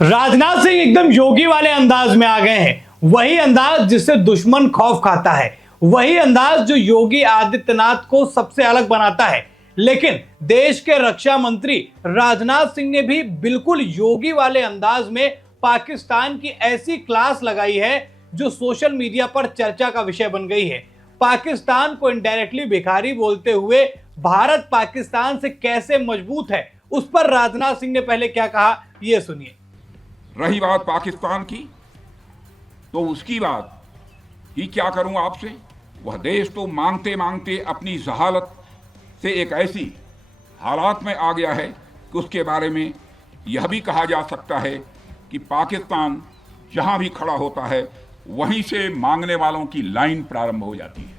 राजनाथ सिंह एकदम योगी वाले अंदाज में आ गए हैं। वही अंदाज जिससे दुश्मन खौफ खाता है, वही अंदाज जो योगी आदित्यनाथ को सबसे अलग बनाता है। लेकिन देश के रक्षा मंत्री राजनाथ सिंह ने भी बिल्कुल योगी वाले अंदाज में पाकिस्तान की ऐसी क्लास लगाई है जो सोशल मीडिया पर चर्चा का विषय बन गई है। पाकिस्तान को इनडायरेक्टली भिखारी बोलते हुए भारत पाकिस्तान से कैसे मजबूत है, उस पर राजनाथ सिंह ने पहले क्या कहा, यह सुनिए। रही बात पाकिस्तान की, तो उसकी बात ही क्या करूं आपसे। वह देश तो मांगते मांगते अपनी जहालत से एक ऐसी हालात में आ गया है कि उसके बारे में यह भी कहा जा सकता है कि पाकिस्तान जहां भी खड़ा होता है वहीं से मांगने वालों की लाइन प्रारंभ हो जाती है।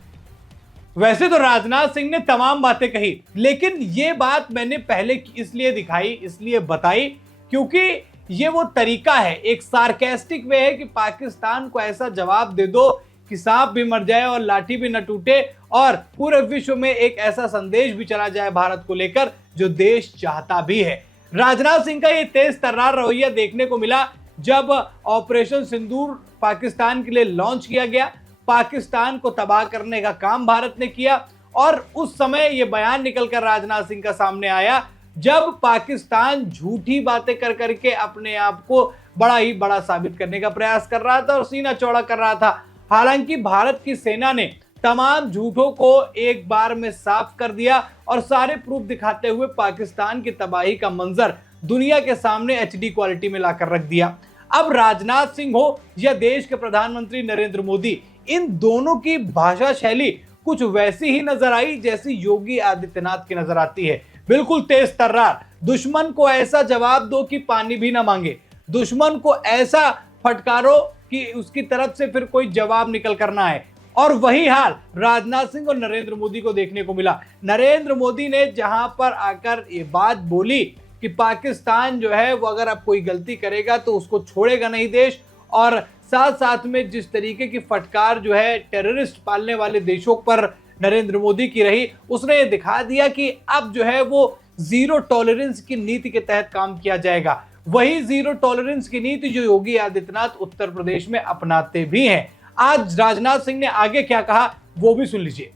वैसे तो राजनाथ सिंह ने तमाम बातें कही, लेकिन ये बात मैंने पहले इसलिए दिखाई, इसलिए बताई क्योंकि ये वो तरीका है, एक सार्केस्टिक वे है कि पाकिस्तान को ऐसा जवाब दे दो कि सांप भी मर जाए और लाठी भी न टूटे, और पूरे विश्व में एक ऐसा संदेश भी चला जाए भारत को लेकर जो देश चाहता भी है। राजनाथ सिंह का ये तेज तर्रार रवैया देखने को मिला जब ऑपरेशन सिंदूर पाकिस्तान के लिए लॉन्च किया गया। पाकिस्तान को तबाह करने का काम भारत ने किया, और उस समय यह बयान निकलकर राजनाथ सिंह का सामने आया जब पाकिस्तान झूठी बातें कर करके अपने आप को बड़ा ही बड़ा साबित करने का प्रयास कर रहा था और सीना चौड़ा कर रहा था। हालांकि भारत की सेना ने तमाम झूठों को एक बार में साफ कर दिया और सारे प्रूफ दिखाते हुए पाकिस्तान की तबाही का मंजर दुनिया के सामने एचडी क्वालिटी में लाकर रख दिया। अब राजनाथ सिंह हो या देश के प्रधानमंत्री नरेंद्र मोदी, इन दोनों की भाषा शैली कुछ वैसी ही नजर आई जैसी योगी आदित्यनाथ की नजर आती है। बिल्कुल तेज तर्रार, दुश्मन को ऐसा जवाब दो कि पानी भी ना मांगे, दुश्मन को ऐसा फटकारो कि उसकी तरफ से फिर कोई जवाब निकल कर ना आए। और वही हाल राजनाथ सिंह और नरेंद्र मोदी को देखने को मिला। नरेंद्र मोदी ने जहां पर आकर ये बात बोली कि पाकिस्तान जो है वो अगर अब कोई गलती करेगा तो उसको छोड़ेगा नहीं देश, और साथ साथ में जिस तरीके की फटकार जो है टेररिस्ट पालने वाले देशों पर नरेंद्र मोदी की रही, उसने ये दिखा दिया कि अब जो है वो जीरो टॉलरेंस की नीति के तहत काम किया जाएगा। वही जीरो टॉलरेंस की नीति जो योगी आदित्यनाथ उत्तर प्रदेश में अपनाते भी हैं। आज राजनाथ सिंह ने आगे क्या कहा वो भी सुन लीजिए।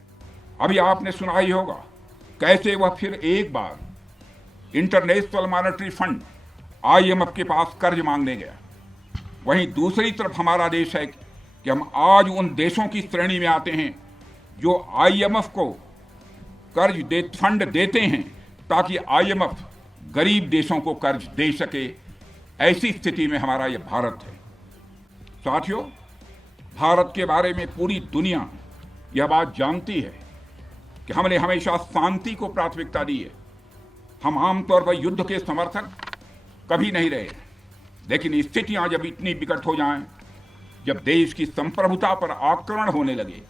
अभी आपने सुना ही होगा कैसे वह फिर एक बार इंटरनेशनल मॉनेटरी फंड IMF के पास कर्ज मांगने गया। वहीं दूसरी तरफ हमारा देश है कि हम आज उन देशों की श्रेणी में आते हैं जो IMF को फंड देते हैं ताकि IMF गरीब देशों को कर्ज दे सके। ऐसी स्थिति में हमारा यह भारत है। साथियों, भारत के बारे में पूरी दुनिया यह बात जानती है कि हमने हमेशा शांति को प्राथमिकता दी है। हम आमतौर पर युद्ध के समर्थक कभी नहीं रहे, लेकिन स्थितियां जब इतनी विकट हो जाएं, जब देश की संप्रभुता पर आक्रमण होने लगे,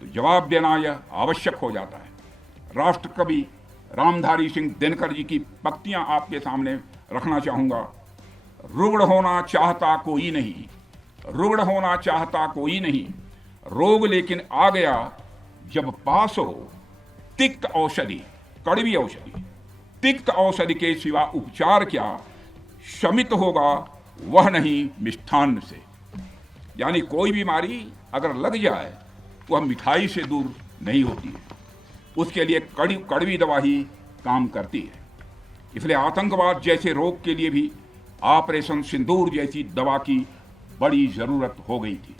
तो जवाब देना यह आवश्यक हो जाता है। राष्ट्र कवि रामधारी सिंह दिनकर जी की पंक्तियां आपके सामने रखना चाहूंगा। रुग्ण होना चाहता कोई नहीं, रुग्ण होना चाहता कोई नहीं, रोग लेकिन आ गया जब पास हो तिक्त औषधि, कड़वी औषधि। तिक्त औषधि के सिवा उपचार क्या, शमित होगा वह नहीं मिष्ठान्न से। यानी कोई बीमारी अगर लग जाए तो वह मिठाई से दूर नहीं होती है, उसके लिए कड़वी दवा ही काम करती है। इसलिए आतंकवाद जैसे रोग के लिए भी ऑपरेशन सिंदूर जैसी दवा की बड़ी जरूरत हो गई थी।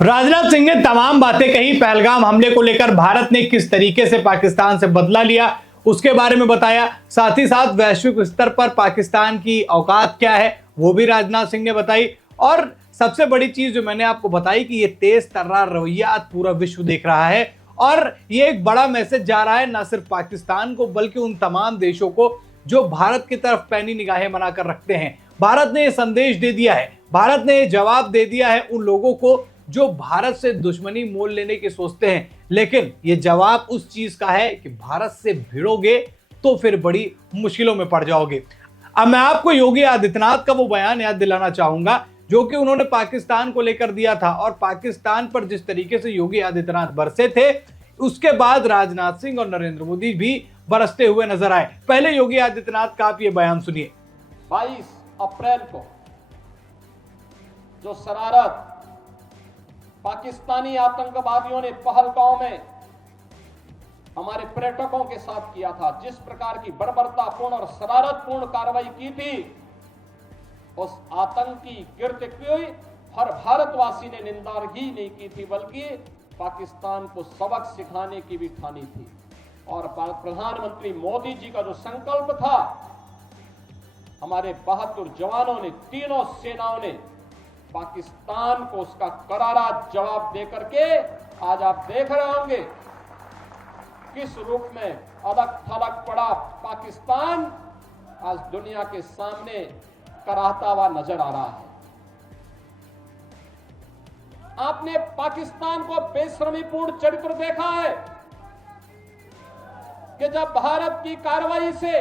राजनाथ सिंह ने तमाम बातें कही। पहलगाम हमले को लेकर भारत ने किस तरीके से पाकिस्तान से बदला लिया उसके बारे में बताया। साथ ही साथ वैश्विक स्तर पर पाकिस्तान की औकात क्या है वो भी राजनाथ सिंह ने बताई। और सबसे बड़ी चीज जो मैंने आपको बताई कि ये तेज तर्रार रवैया आज पूरा विश्व देख रहा है, और ये एक बड़ा मैसेज जा रहा है न सिर्फ पाकिस्तान को बल्कि उन तमाम देशों को जो भारत की तरफ पैनी निगाहें बनाकर रखते हैं। भारत ने ये संदेश दे दिया है, भारत ने ये जवाब दे दिया है उन लोगों को जो भारत से दुश्मनी मोल लेने की सोचते हैं, लेकिन ये जवाब उस चीज का है कि भारत से भिड़ोगे तो फिर बड़ी मुश्किलों में पड़ जाओगे। अब मैं आपको योगी आदित्यनाथ का वो बयान याद दिलाना चाहूंगा जो कि उन्होंने पाकिस्तान को लेकर दिया था, और पाकिस्तान पर जिस तरीके से योगी आदित्यनाथ बरसे थे, उसके बाद राजनाथ सिंह और नरेंद्र मोदी भी बरसते हुए नजर आए। पहले योगी आदित्यनाथ का आप ये बयान सुनिए। 22 अप्रैल को जो शरारत पाकिस्तानी आतंकवादियों ने पहलगांव में हमारे पर्यटकों के साथ किया था, जिस प्रकार की बर्बरतापूर्ण और शरारतपूर्ण कार्रवाई की थी, उस आतंकी कृत्य की हर भारतवासी ने निंदा ही नहीं की थी, बल्कि पाकिस्तान को सबक सिखाने की भी ठानी थी। और प्रधानमंत्री मोदी जी का जो संकल्प था, हमारे 72 जवानों ने, तीनों सेनाओं ने पाकिस्तान को उसका करारा जवाब देकर के आज आप देख रहे होंगे किस रूप में अलग थलग पड़ा पाकिस्तान आज दुनिया के सामने कराहता हुआ नजर आ रहा है। आपने पाकिस्तान को बेशर्मीपूर्ण चरित्र देखा है कि जब भारत की कार्रवाई से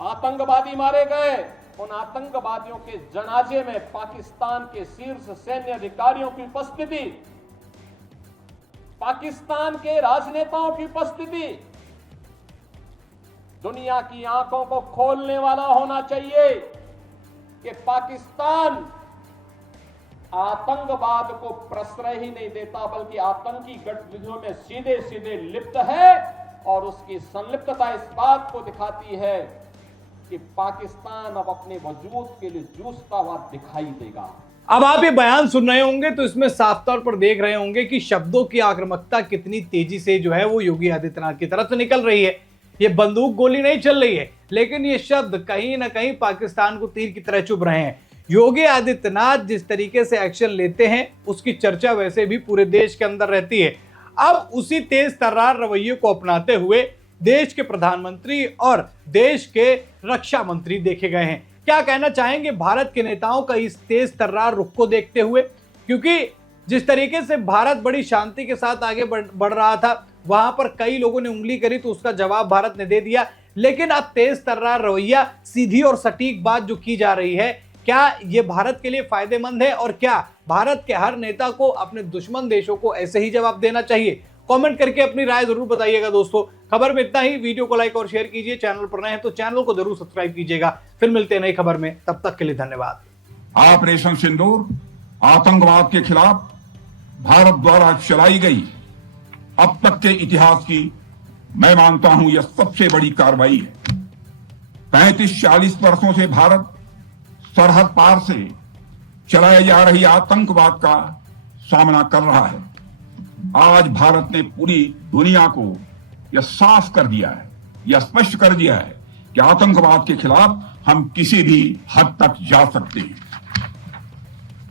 आतंकवादी मारे गए, उन आतंकवादियों के जनाजे में पाकिस्तान के शीर्ष सैन्य अधिकारियों की उपस्थिति, पाकिस्तान के राजनेताओं की उपस्थिति दुनिया की आंखों को खोलने वाला होना चाहिए कि पाकिस्तान आतंकवाद को प्रश्रय ही नहीं देता, बल्कि आतंकी गतिविधियों में सीधे सीधे लिप्त है। और उसकी संलिप्तता इस बात को दिखाती है कि पाकिस्तान अब अपने वजूद के लिए जूझता हुआ दिखाई देगा। अब आप ये बयान सुन रहे होंगे तो इसमें साफ तौर पर देख रहे होंगे कि शब्दों की आक्रामकता कितनी तेजी से जो है वो योगी आदित्यनाथ की तरफ से निकल रही है। ये बंदूक गोली नहीं चल रही है, लेकिन ये शब्द कहीं ना कहीं पाकिस्तान को तीर की तरह चुभ रहे हैं। योगी आदित्यनाथ जिस तरीके से एक्शन लेते हैं उसकी चर्चा वैसे भी पूरे देश के अंदर रहती है। अब उसी तेज तर्रार रवैये को अपनाते हुए देश के प्रधानमंत्री और देश के रक्षा मंत्री देखे गए हैं। क्या कहना चाहेंगे भारत के नेताओं का इस तेज तर्रार रुख को देखते हुए? क्योंकि जिस तरीके से भारत बड़ी शांति के साथ आगे बढ़ रहा था, वहां पर कई लोगों ने उंगली करी तो उसका जवाब भारत ने दे दिया। लेकिन अब तेज तर्रार रवैया, सीधी और सटीक बात जो की जा रही है, क्या ये भारत के लिए फायदेमंद है? और क्या भारत के हर नेता को अपने दुश्मन देशों को ऐसे ही जवाब देना चाहिए? कमेंट करके अपनी राय जरूर बताइएगा दोस्तों। खबर में इतना ही। वीडियो को लाइक और शेयर कीजिए। चैनल पर नए हैं तो चैनल को जरूर सब्सक्राइब कीजिएगा। फिर मिलते हैं नई खबर में, तब तक के लिए धन्यवाद। ऑपरेशन सिंदूर आतंकवाद के खिलाफ भारत द्वारा चलाई गई अब तक के इतिहास की मैं मानता हूं यह सबसे बड़ी कार्रवाई है। 35-40 वर्षों से भारत सरहद पार से चलाई जा रही आतंकवाद का सामना कर रहा है। आज भारत ने पूरी दुनिया को यह साफ कर दिया है, यह स्पष्ट कर दिया है कि आतंकवाद के खिलाफ हम किसी भी हद तक जा सकते हैं।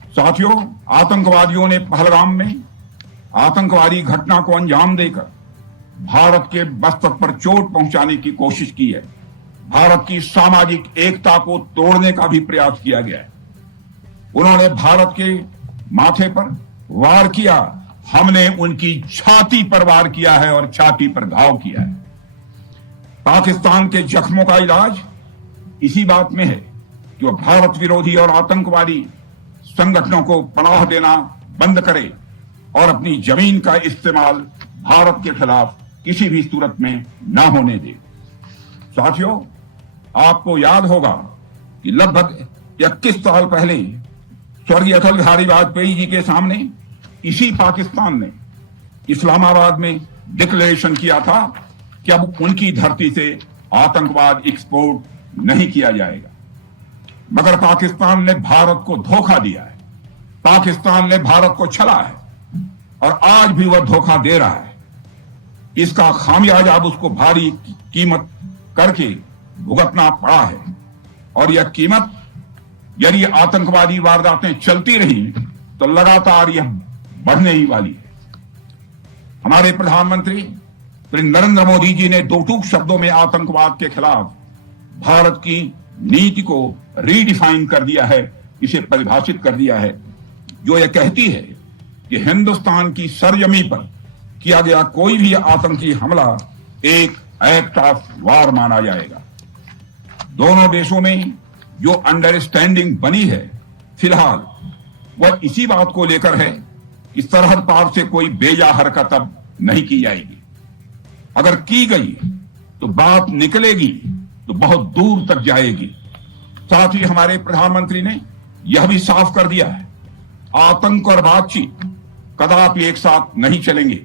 साथियों, आतंकवादियों ने पहलगाम में आतंकवादी घटना को अंजाम देकर भारत के मस्तक पर चोट पहुंचाने की कोशिश की है। भारत की सामाजिक एकता को तोड़ने का भी प्रयास किया गया है। उन्होंने भारत के माथे पर वार किया, हमने उनकी छाती पर वार किया है और छाती पर घाव किया है। पाकिस्तान के जख्मों का इलाज इसी बात में है कि वह भारत विरोधी और आतंकवादी संगठनों को पनाह देना बंद करे और अपनी जमीन का इस्तेमाल भारत के खिलाफ किसी भी सूरत में न होने दे। साथियों, आपको याद होगा कि लगभग 21 साल पहले स्वर्गीय अटल बिहारी वाजपेयी जी के सामने इसी पाकिस्तान ने इस्लामाबाद में डिक्लेरेशन किया था कि अब उनकी धरती से आतंकवाद एक्सपोर्ट नहीं किया जाएगा। मगर पाकिस्तान ने भारत को धोखा दिया है, पाकिस्तान ने भारत को छला है और आज भी वह धोखा दे रहा है। इसका खामियाजा अब उसको भारी कीमत करके भुगतना पड़ा है। और यह कीमत, यदि आतंकवादी वारदातें चलती रही तो लगातार यह बढ़ने ही वाली है। हमारे प्रधानमंत्री श्री नरेंद्र मोदी जी ने दो टूक शब्दों में आतंकवाद के खिलाफ भारत की नीति को रीडिफाइन कर दिया है, इसे परिभाषित कर दिया है, जो यह कहती है कि हिंदुस्तान की सरजमी पर किया गया कोई भी आतंकी हमला एक एक्ट ऑफ वार माना जाएगा। दोनों देशों में जो अंडरस्टैंडिंग बनी है फिलहाल, वह इसी बात को लेकर है कि सरहद पार से कोई बेजा हरकत अब नहीं की जाएगी। अगर की गई तो बात निकलेगी तो बहुत दूर तक जाएगी। साथ ही हमारे प्रधानमंत्री ने यह भी साफ कर दिया है, आतंक और बातचीत कदापि एक साथ नहीं चलेंगे,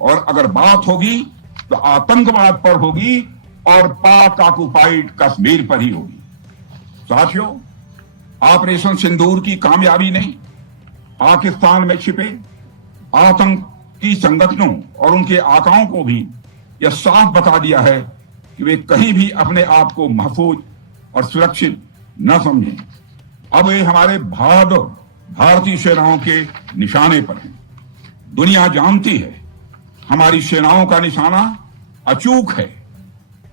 और अगर बात होगी तो आतंकवाद पर होगी और पाक ऑक्युपाइड कश्मीर पर ही होगी। साथियों, ऑपरेशन सिंदूर की कामयाबी ने पाकिस्तान में छिपे आतंकी संगठनों और उनके आकाओं को भी यह साफ बता दिया है कि वे कहीं भी अपने आप को महफूज और सुरक्षित न समझें। अब वे हमारे बहादुर भारतीय सेनाओं के निशाने पर हैं। दुनिया जानती है हमारी सेनाओं का निशाना अचूक है,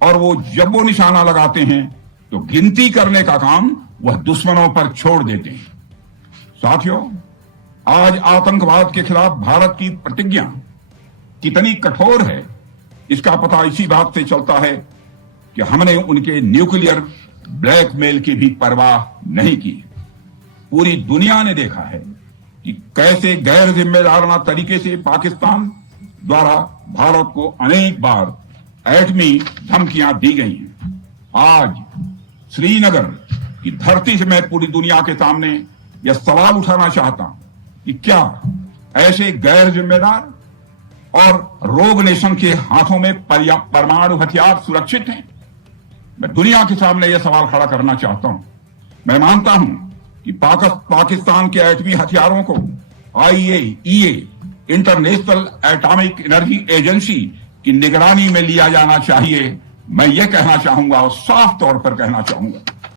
और वो जब वो निशाना लगाते हैं तो गिनती करने का काम वह दुश्मनों पर छोड़ देते हैं। साथियों, आज आतंकवाद के खिलाफ भारत की प्रतिज्ञा कितनी कठोर है इसका पता इसी बात से चलता है कि हमने उनके न्यूक्लियर ब्लैकमेल की भी परवाह नहीं की। पूरी दुनिया ने देखा है कि कैसे गैर जिम्मेदाराना तरीके से पाकिस्तान द्वारा भारत को अनेक बार एटमी धमकियां दी गई हैं। आज श्रीनगर की धरती से मैं पूरी दुनिया के सामने यह सवाल उठाना चाहता हूं कि क्या ऐसे गैर जिम्मेदार और रोग नेशन के हाथों में परमाणु हथियार सुरक्षित हैं? मैं दुनिया के सामने यह सवाल खड़ा करना चाहता हूं। मैं मानता हूं कि पाकिस्तान के एटमी हथियारों को IAEA international atomic energy agency की निगरानी में लिया जाना चाहिए। मैं यह कहना चाहूंगा और साफ तौर पर कहना चाहूंगा